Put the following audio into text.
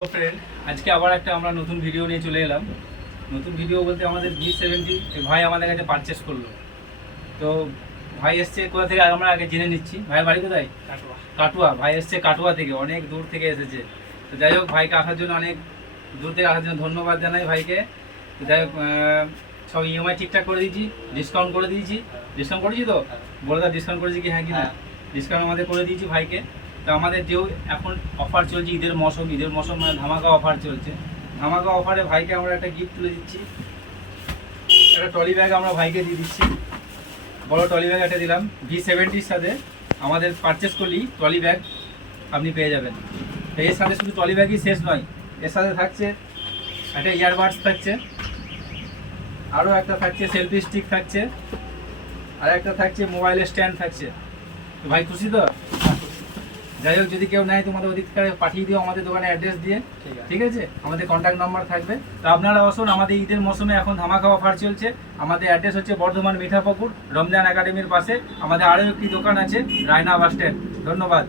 Friend, আজকে আবার একটা আমরা নতুন ভিডিও নিয়ে চলে এলাম। নতুন ভিডিও বলতে আমাদের V70 ভাই আমাদের কাছে পারচেস করলো। তো ভাই এসছে কোথা থেকে আমরা আগে জেনে নিচ্ছি। ভাইয়ের বাড়ি কোথায়? কাটুয়া। ভাই এসছে কাটুয়া থেকে, অনেক দূর থেকে এসেছে। তো যাই হোক, ভাইকে আসার জন্য অনেক দূর থেকে আসার জন্য ধন্যবাদ জানাই ভাইকে। তো যাই হোক, সব ইএমআই ঠিকঠাক করে দিয়েছি, ডিসকাউন্ট করে দিয়েছি। ডিসকাউন্ট করেছি তো? বলে দাও ডিসকাউন্ট করেছি কি হ্যাঁ কি না? ডিসকাউন্ট আমাদের করে দিয়েছি ভাইকে। তো আমাদের যেও এখন অফার চলছে, ঈদের মৌসুম মানে ধামাকা অফার চলছে। ধামাকা অফারে ভাইকে আমরা একটা গিফট তুলে দিচ্ছি। একটা ট্রলি ব্যাগ আমরা ভাইকে দিয়ে দিচ্ছি। বড় ট্রলি ব্যাগ একটা দিলাম। V70-র সাথে আমাদের পারচেস করলেই ট্রলি ব্যাগ আপনি পেয়ে যাবেন। তো এর সাথে শুধু ট্রলি ব্যাগই শেষ নয়, এর সাথে থাকছে একটা ইয়ারবাডস থাকছে, আরও একটা থাকছে সেলফি স্টিক থাকছে, আর একটা থাকছে মোবাইলের স্ট্যান্ড থাকছে। তো ভাই খুশি তো? যাই হোক, যদি কেউ নেয় তোমাদের ওদিক থেকে পাঠিয়ে দিও আমাদের দোকানে অ্যাড্রেস দিয়ে, ঠিক আছে? আমাদের কন্ট্যাক্ট নাম্বার থাকবে। তো আপনারা আসুন, আমাদের ঈদের মৌসুমে এখন ধামাকা অফার চলছে। আমাদের অ্যাড্রেস হচ্ছে বর্ধমান মিঠাপুকুর রমজান একাডেমির পাশে। আমাদের আরও একটি দোকান আছে রায়না বাস স্ট্যান্ড। ধন্যবাদ।